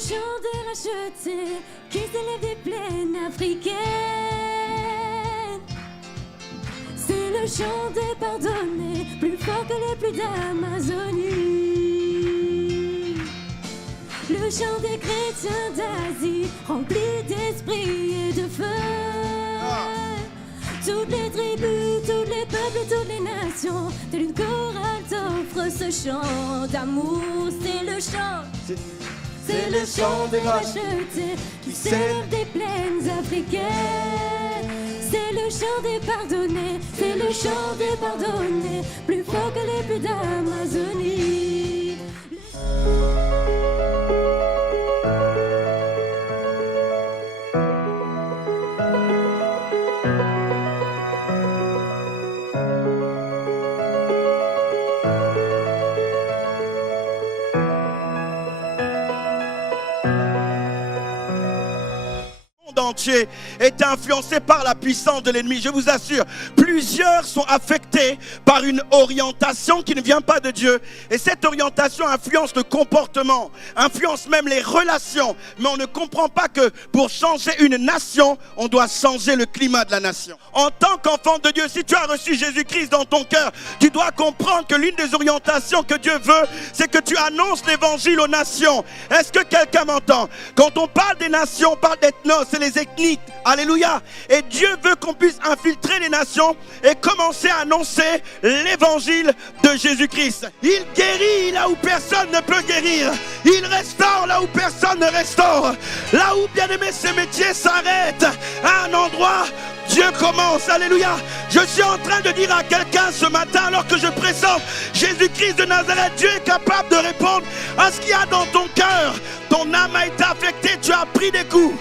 chant des rachetés qui s'élève des plaines africaines. C'est le chant des pardonnés, plus fort que les pluies d'Amazonie. Le chant des chrétiens d'Asie, rempli d'esprit et de feu. Toutes les tribus, tous les peuples, toutes les nations, de l'une chorale t'offre ce chant d'amour. C'est le chant, c'est le chant des rachetés qui s'élève des plaines africaines. C'est le chant des pardonnés, c'est le chant des pardonnés, plus fort que les pluies d'Amazonie. Entier est influencé par la puissance de l'ennemi. Je vous assure, plusieurs sont affectés par une orientation qui ne vient pas de Dieu. Et cette orientation influence le comportement, influence même les relations. Mais on ne comprend pas que pour changer une nation, on doit changer le climat de la nation. En tant qu'enfant de Dieu, si tu as reçu Jésus-Christ dans ton cœur, tu dois comprendre que l'une des orientations que Dieu veut, c'est que tu annonces l'évangile aux nations. Est-ce que quelqu'un m'entend? Quand on parle des nations, on parle d'ethnos, c'est les ethnites. Alléluia. Et Dieu veut qu'on puisse infiltrer les nations et commencer à annoncer l'évangile de Jésus-Christ. Il guérit là où personne ne peut guérir. Il restaure là où personne ne restaure. Là où, bien aimé, ces métiers s'arrêtent, à un endroit, Dieu commence. Alléluia. Je suis en train de dire à quelqu'un ce matin, alors que je présente Jésus-Christ de Nazareth, Dieu est capable de répondre à ce qu'il y a dans ton cœur. Ton âme a été affectée, tu as pris des coups.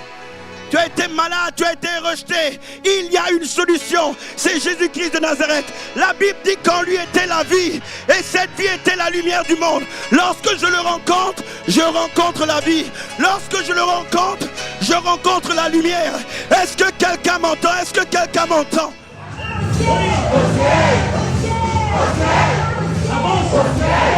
Tu as été malade, tu as été rejeté. Il y a une solution, c'est Jésus-Christ de Nazareth. La Bible dit qu'en lui était la vie, et cette vie était la lumière du monde. Lorsque je le rencontre, je rencontre la vie. Lorsque je le rencontre, je rencontre la lumière. Est-ce que quelqu'un m'entend? Est-ce que quelqu'un m'entend? Avance.